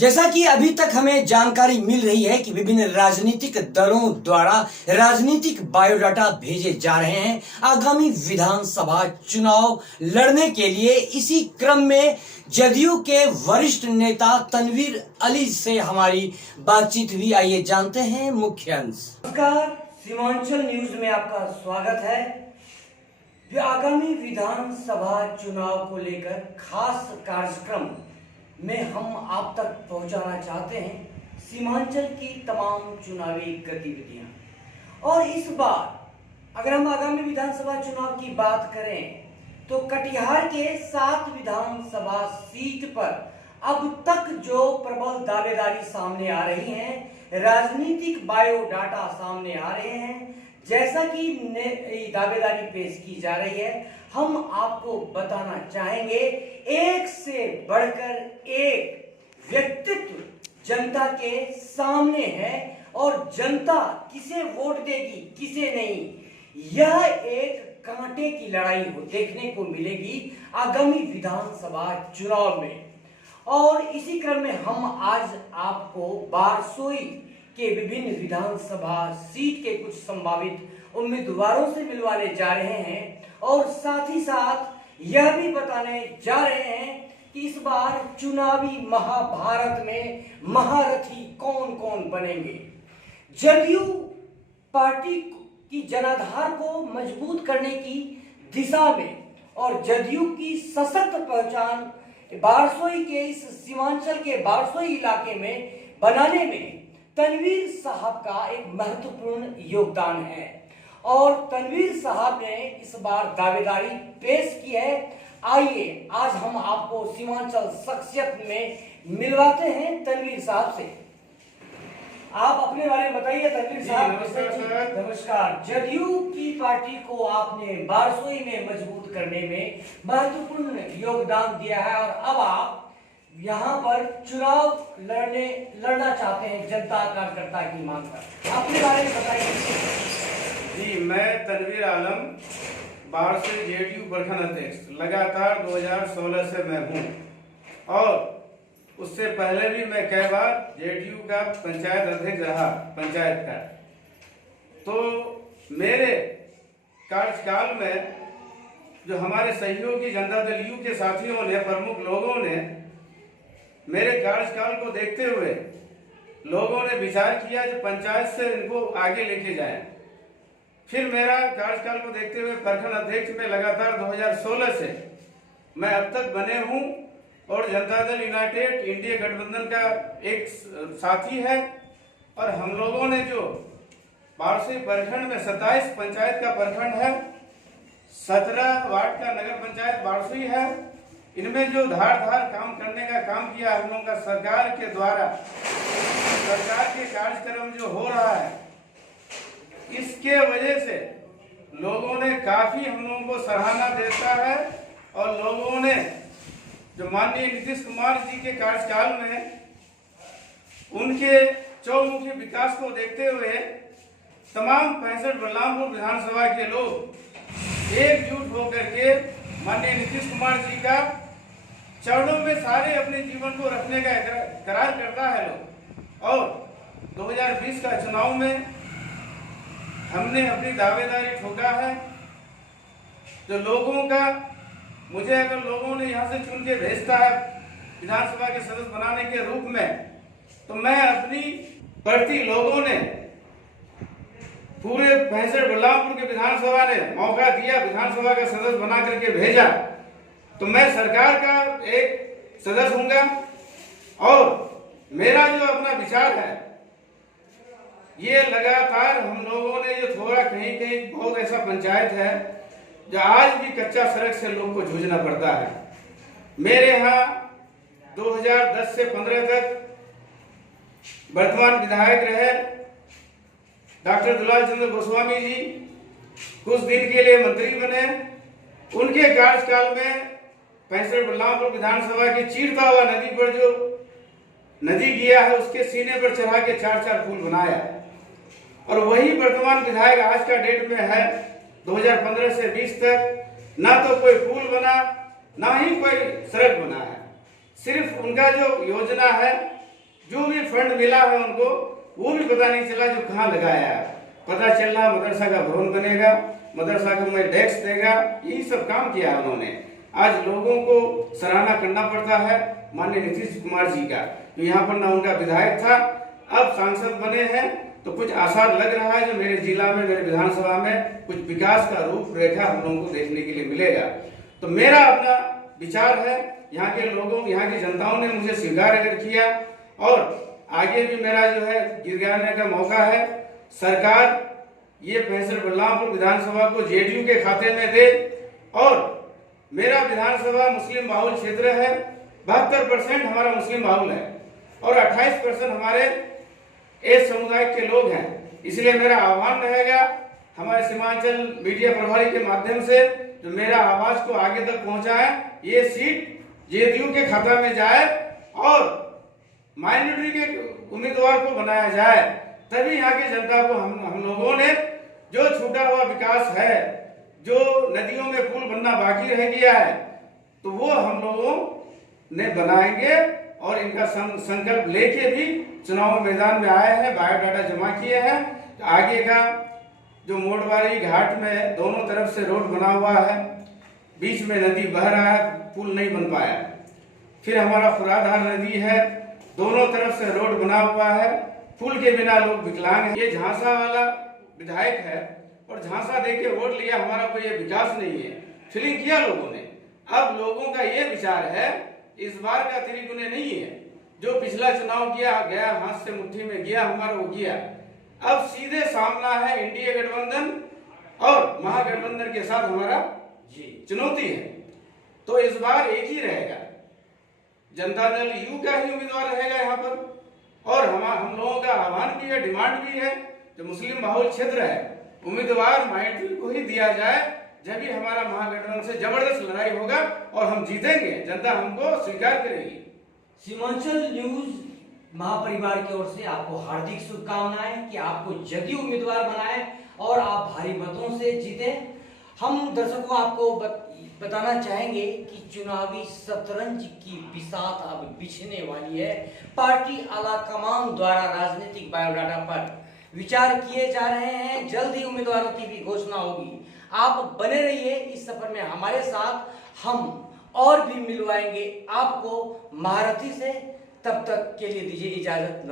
जैसा कि अभी तक हमें जानकारी मिल रही है कि विभिन्न राजनीतिक दलों द्वारा राजनीतिक बायोडाटा भेजे जा रहे हैं आगामी विधानसभा चुनाव लड़ने के लिए। इसी क्रम में जदयू के वरिष्ठ नेता तनवीर अली से हमारी बातचीत हुई। आइए जानते हैं मुख्य अंश। नमस्कार, सीमांचल न्यूज में आपका स्वागत है। आगामी विधानसभा चुनाव को लेकर खास कार्यक्रम में हम आप तक पहुंचाना चाहते हैं सीमांचल की तमाम चुनावी गतिविधियां। और इस बार अगर हम आगामी विधानसभा चुनाव की बात करें तो कटिहार के 7 विधानसभा सीट पर अब तक जो प्रबल दावेदारी सामने आ रही हैं, राजनीतिक बायोडाटा सामने आ रहे हैं, जैसा कि दावेदारी पेश की जा रही है, हम आपको बताना चाहेंगे एक से बढ़कर एक व्यक्तित्व जनता के सामने है और जनता किसे वोट देगी किसे नहीं, यह एक कांटे की लड़ाई देखने को मिलेगी आगामी विधानसभा चुनाव में। और इसी क्रम में हम आज आपको बारसोई के विभिन्न विधानसभा सीट के कुछ संभावित उम्मीदवारों से मिलवाने जा रहे हैं और साथ ही साथ यह भी बताने जा रहे हैं कि इस बार चुनावी महाभारत में महारथी कौन कौन बनेंगे। जदयू पार्टी की जनाधार को मजबूत करने की दिशा में और जदयू की सशक्त पहचान बारसोई के इस सीमांचल के बारसोई इलाके में बनाने में तनवीर साहब का एक महत्वपूर्ण योगदान है और तनवीर साहब ने इस बार दावेदारी पेश की है। आइए आज हम आपको सीमांचल शख्सियत में मिलवाते हैं तनवीर साहब से। आप अपने बारे में बताइए तनवीर साहब। नमस्कार। जदयू की पार्टी को आपने बारसोई में मजबूत करने में महत्वपूर्ण योगदान दिया है और अब आप यहाँ पर चुनाव लड़ना चाहते हैं जनता कार्यकर्ता की मांग पर। अपने बारे में बताइए। जी, मैं तनवीर आलम बारसोई जेडीयू प्रखंड अध्यक्ष लगातार 2016 से मैं हूँ और उससे पहले भी मैं कई बार जेडीयू का पंचायत अध्यक्ष रहा पंचायत का। तो मेरे कार्यकाल में जो हमारे सहयोगी जनता दल यू के साथियों ने, प्रमुख लोगों ने मेरे कार्यकाल को देखते हुए लोगों ने विचार किया कि पंचायत से इनको आगे लेके जाएं। फिर मेरा कार्यकाल को देखते हुए प्रखंड अध्यक्ष में लगातार 2016 से मैं अब तक बने हूं और जनता दल यूनाइटेड इंडिया गठबंधन का एक साथी है और हम लोगों ने जो बारसोई प्रखंड में 27 पंचायत का प्रखंड है, 17 वार्ड का नगर पंचायत बारसोई है, इनमें जो धार काम करने का काम किया हम लोगों का सरकार के द्वारा, सरकार के कार्यक्रम जो हो रहा है, इसके वजह से लोगों ने काफी हम लोगों को सराहना देता है और लोगों ने जो माननीय नीतीश कुमार जी के कार्यकाल में उनके चौमुखी विकास को देखते हुए तमाम 65 बलरामपुर विधानसभा के लोग एकजुट होकर के माननीय नीतीश कुमार जी का चरणों में सारे अपने जीवन को रखने का करार करता है लोग। और 2020 का चुनाव में हमने अपनी दावेदारी ठोका है। जो लोगों का मुझे अगर लोगों ने यहाँ से चुन के भेजता है विधानसभा के सदस्य बनाने के रूप में, तो मैं अपनी प्रति लोगों ने पूरे 65 बलरामपुर के विधानसभा ने मौका दिया, विधानसभा का सदस्य बना करके भेजा, तो मैं सरकार का एक सदस्य हूंगा। और मेरा जो अपना विचार है ये लगातार हम लोगों ने जो थोड़ा कहीं कहीं बहुत ऐसा पंचायत है जो आज भी कच्चा सड़क से लोग को जूझना पड़ता है। मेरे यहाँ 2010 से 15 तक वर्तमान विधायक रहे डॉक्टर दुलाल चंद्र गोस्वामी जी, कुछ दिन के लिए मंत्री बने। उनके कार्यकाल में 65 बलरामपुर विधानसभा की चीरतावा नदी पर जो नदी गया है उसके सीने पर चढ़ा के 4-4 पुल बनाया और वही वर्तमान विधायक आज का डेट में है। 2015 से 20 तक ना तो कोई पुल बना ना ही कोई सड़क बना है। सिर्फ उनका जो योजना है जो भी फंड मिला है उनको वो भी पता नहीं चला जो कहाँ लगाया है। पता चल रहा मदरसा का भवन बनेगा, मदरसा को में डेस्क देगा, यही सब काम किया उन्होंने। आज लोगों को सराहना करना पड़ता है माननीय नीतीश कुमार जी का, तो यहाँ पर ना उनका विधायक था, अब सांसद बने हैं, तो कुछ आसार लग रहा है जो मेरे जिला में, मेरे विधानसभा में कुछ विकास का रूपरेखा हम लोगों को देखने के लिए मिलेगा। तो मेरा अपना विचार है, यहाँ के लोगों, यहाँ की जनताओं ने मुझे स्वीकार अगर किया और आगे भी मेरा जो है गिरगाने का मौका है। सरकार ये फैसल बलरामपुर विधानसभा को जेडीयू के खाते में दे और मेरा विधानसभा मुस्लिम बाहुल क्षेत्र है, 72% हमारा मुस्लिम बाहुल है और 28% हमारे एस समुदाय के लोग हैं। इसलिए मेरा आह्वान रहेगा हमारे सीमांचल मीडिया प्रभारी के माध्यम से जो मेरा आवाज को आगे तक पहुंचाए, ये सीट जेडीयू के खाता में जाए और माइनॉरिटी के उम्मीदवार को बनाया जाए, तभी यहाँ की जनता को हम लोगों ने जो छूटा हुआ विकास है, जो नदियों में पुल बनना बाकी रह गया है, तो वो हम लोगों ने बनाएंगे और इनका संकल्प लेके भी चुनाव मैदान में आए हैं, बायोडाटा जमा किए हैं। तो आगे का जो मोटवारी घाट में दोनों तरफ से रोड बना हुआ है, बीच में नदी बह रहा है, पुल नहीं बन पाया। फिर हमारा फुराधार नदी है, दोनों तरफ से रोड बना हुआ है, पुल के बिना लोग विकलांग हैं। ये झांसा वाला विधायक है और झांसा देके वोट लिया, हमारा कोई ये विकास नहीं है, फीलिंग किया लोगों ने। अब लोगों का ये विचार है इस बार का तिरिगुने नहीं है, जो पिछला चुनाव किया गया हाथ से मुट्ठी में गया हमारा वो गया। अब सीधे सामना है एनडीए गठबंधन और महागठबंधन के साथ हमारा चुनौती है। तो इस बार एक ही रहेगा, जनता दल यू का ही उम्मीदवार रहेगा यहाँ पर। और हम लोगों का आह्वान भी है, डिमांड भी है, जो मुस्लिम बाहुल क्षेत्र है उम्मीदवार माइनॉरिटी को ही दिया जाए, जब भी हमारा महागठबंधन से जबरदस्त लड़ाई होगा और हम जीतेंगे, जनता हमको स्वीकार करेगी। सीमांचल न्यूज महापरिवार की ओर से आपको हार्दिक शुभकामनाएं कि आपको जदयू उम्मीदवार बनाए और आप भारी मतों से जीते। हम दर्शकों आपको बताना चाहेंगे कि चुनावी शतरंज की बिसात अब बिछने वाली है। पार्टी आला कमान द्वारा राजनीतिक बायोडाटा पर विचार किए जा रहे हैं, जल्द ही उम्मीदवारों की भी घोषणा होगी। आप बने रहिए इस सफर में हमारे साथ, हम और भी मिलवाएंगे आपको महारथी से। तब तक के लिए दीजिए इजाजत। नमस्कार।